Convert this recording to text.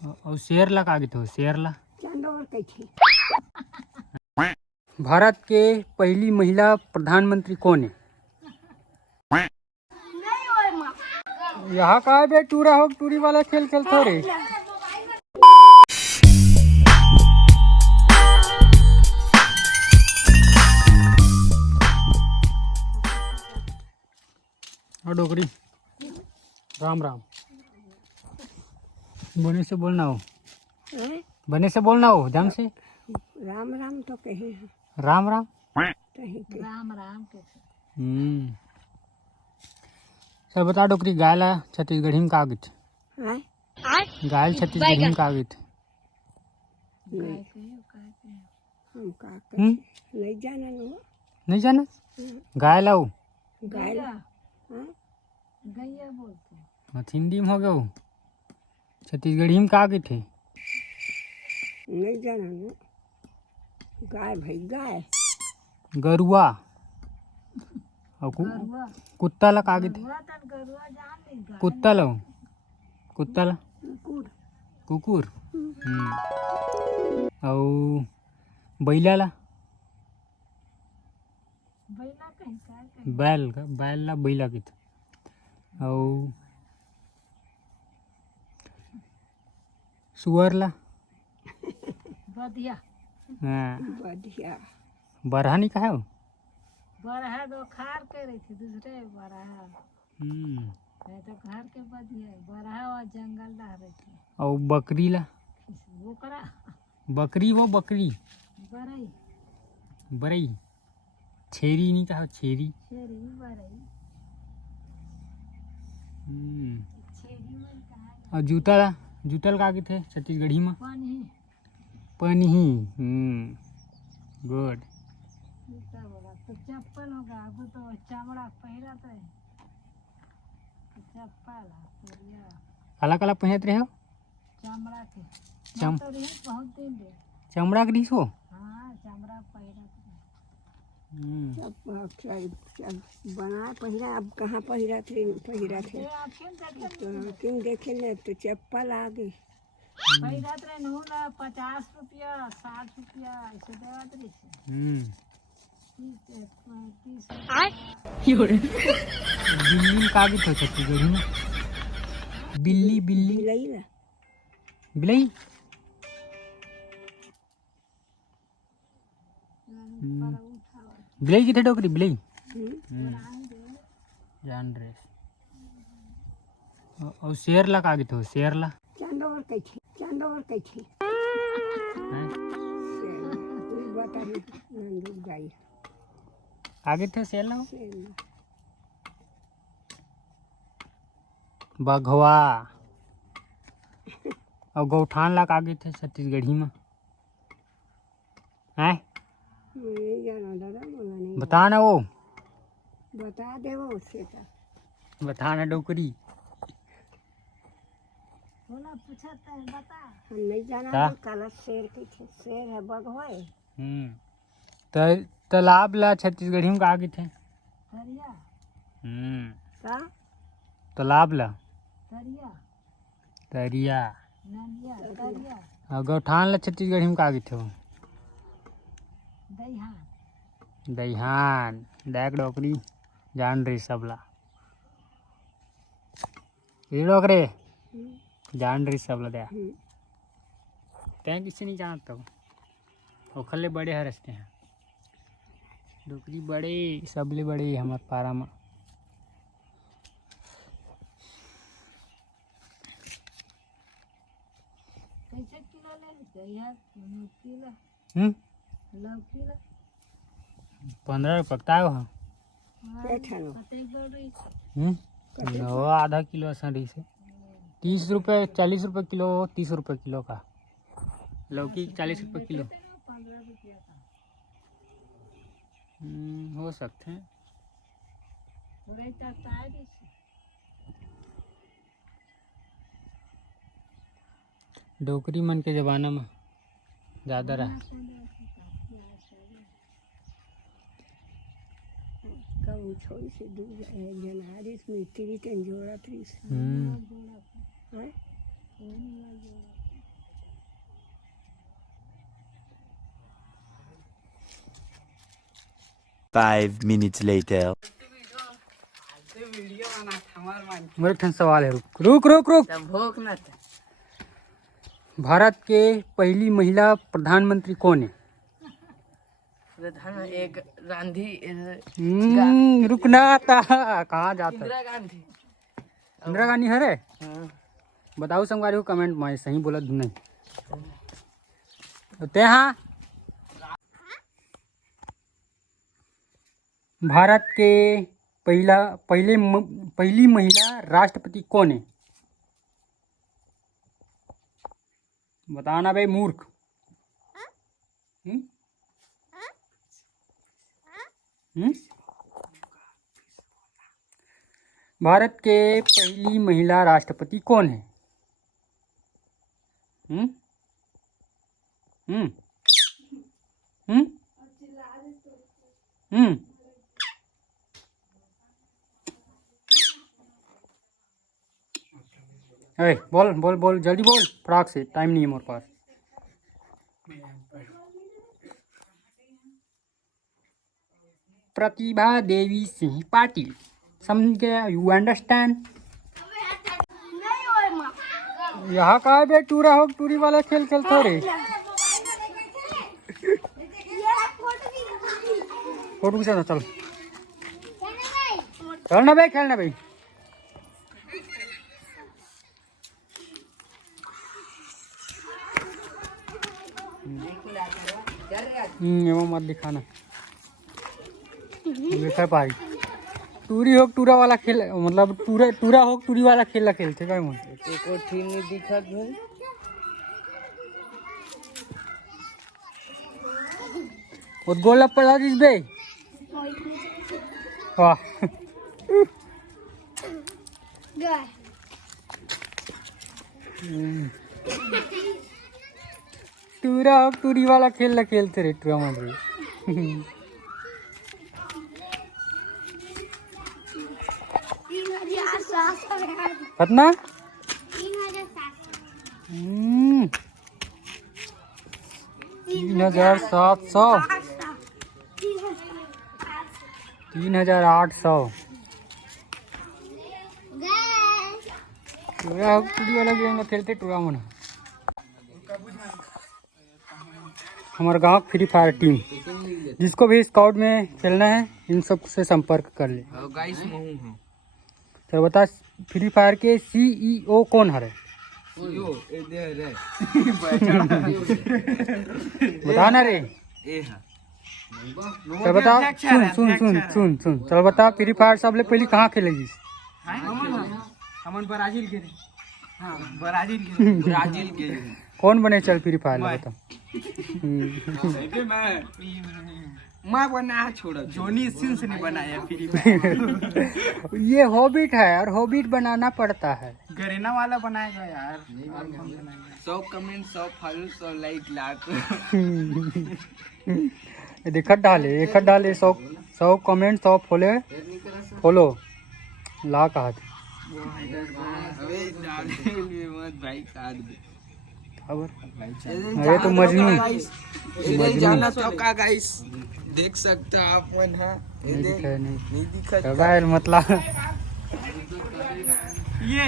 और शेर ला का तो शेर ला चांदोवर कैथी। भारत के पहली महिला प्रधानमंत्री कौन है? यहाँ का बे टूरा हो टूरी वाला खेल खेलते रे। और डोगरी राम राम बने से बोलना हो, बने से बोलना हो ढंग से। राम राम तो कहे हैं। राम राम राम राम के सर बता डोकरी गायला छत्तीसगढ़ी में का गीत? गायल छत्तीसगढ़ी में का गीत? नहीं जाना नहीं जाना गायला हो गायला गैया बोलते हैं। हिंदी में हो गया हो, छत्तीसगढ़ी में का गीत है? नहीं जाना गाय भाई गाय गरुआ और कुत्ता ला का गीत? कुत्ता ला कुत्ता ला कुकुर और बैला ला बैल का बैल ला बैला गीत और सुअर ला बधिया हाँ बढ़िया बरहा नहीं कहा हो बरहा दो खार के रही थी दूसरे बरहा नहीं तो घर के बधिया बरहा और जंगल रह रही थी। और बकरी ला बोकरा बकरी वो बकरी बरई बरई छेरी नहीं कहा छेरी छेरी बरई छेरी में कहा। और जूता ला जूतल का गीत है छत्तीसगढ़ी में? पानी पनही गुड। जूता बोला तो चप्पल होगा अब तो चमड़ा पहरा तो चप्पल काला काला पहनत रहे हो चमड़ा के तो रही बहुत दिन दे चमड़ा के रिस हो। हाँ चमड़ा पहरा बना पहिरा अब कहाँ पहिरा थे क्यों देखे न तो चप्पल आ गई पहिरत रहे नू ना 50 रुपया 60 रुपया ऐसे देवत रही बिल्ली में का गीत हो छत्तीसगढ़ी में? बिल्ली बिल्ली बिलाई ना बिलाई बिलाई किथे डोकरी बिलाई जान रहे। और शेर ला का गीत हो शेर ला चांदोवर कैथी गाय आगे थे शेर ला बघवा और गौठान ला का गीत है छत्तीसगढ़ी में? हैं नहीं जाना दादा बोला नहीं बता ना वो बता दे वो उससे तो बता ना डोकरी बोला पूछा तो बता हम नहीं जाना काला शेर के शेर है बघवाए तालाब ला छत्तीसगढ़ी में का गीत है? तरिया का तालाब ला तरिया तरिया नदिया तरिया और गौठान ला छत्तीसगढ़ी में का गीत हो? दहिहान दहिहान डाक डोकरी जान रही सब ला ये डोकरे जान रही सब ला दया तैं किसी नहीं जानता हो ओखले बड़े हरसते हैं डोकरी बड़े सबले बड़े हमारे पारा में। कैसे किलो ले दहिया किलो लौकी ला 15 रुपये का हो नो आधा किलो सड़ी से 30 रुपये 40 रुपये किलो 30 रुपये किलो का लौकी 40 रुपये किलो 15 रुपया का हो सकते हैं। थोड़े तरकारी डोकरी मन के जमाना में ज़्यादा रहा कम छोड़ी से दूर जनारिस में तिरी जोड़ा त्रिस 5 minutes later. मेरे ठन सवाल है, रुक रुक रुक रुक। भूख न भारत के पहली महिला प्रधानमंत्री कौन है? प्रधान एक गांधी रुकना था, कहाँ जाता? इंदिरा गांधी। इंदिरा गांधी है रे? बताओ संगवारी को कमेंट में, सही बोला नहीं ते। हाँ, भारत के पहली महिला राष्ट्रपति कौन है? बताना भाई मूर्ख। भारत के पहली महिला राष्ट्रपति कौन है? ए, बोल बोल बोल, जल्दी बोल, फटाक से, टाइम नहीं है मेरे पास। प्रतिभा देवी सिंह पाटिल, समझ गया? You understand? यहाँ का बे टूरा हो, टूरी वाला खेल खेलते रे। फोटो खींचा, चल खेलना भाई, खेलना भाई। मत दिखाना, देखा पाई। टूरी हो टूरा वाला खेल, मतलब टूरा हो टूरी वाला खेल खेलते का मन। एको ठीक नहीं दिखत भाई। और गोला पड़ा दिस बे। वाह, टूरा हो टूरी वाला खेल खेलते रे टूरा मन। कितना? 3,700, 3,800। टूरा हो टूरी वाला गेम खेलते टूरा मन। हमारे गांव फ्री फायर टीम, जिसको भी स्काउट में खेलना है इन सब से संपर्क कर ले। चलो बता, फ्री फायर के CEO कौन है? बता ना रे। चल बता, सुन सुन सुन सुन सुन, चल बता, फ्री फायर सबले पहले कहाँ खेलेगी? ब्राजील के। हाँ, ब्राजील के। कौन बने चल फ्री फायर में, बता। मैं बना, छोड़ो, जोनी सिंस ने बनाया फ्री फायर। ये हॉबिट है और हॉबिट बनाना पड़ता है। गरेना वाला बनाएगा यार। 100 कमेंट, 100 फॉलो, 100 लाइक लाख। इकट्ठ डाले 100 कमेंट, 100 फॉलो ला कहा था। भाई काट दे। अरे तो मजनू जाना तो का गाइस देख सकते हो आप मन। हाँ, नहीं दिखा मतलब ये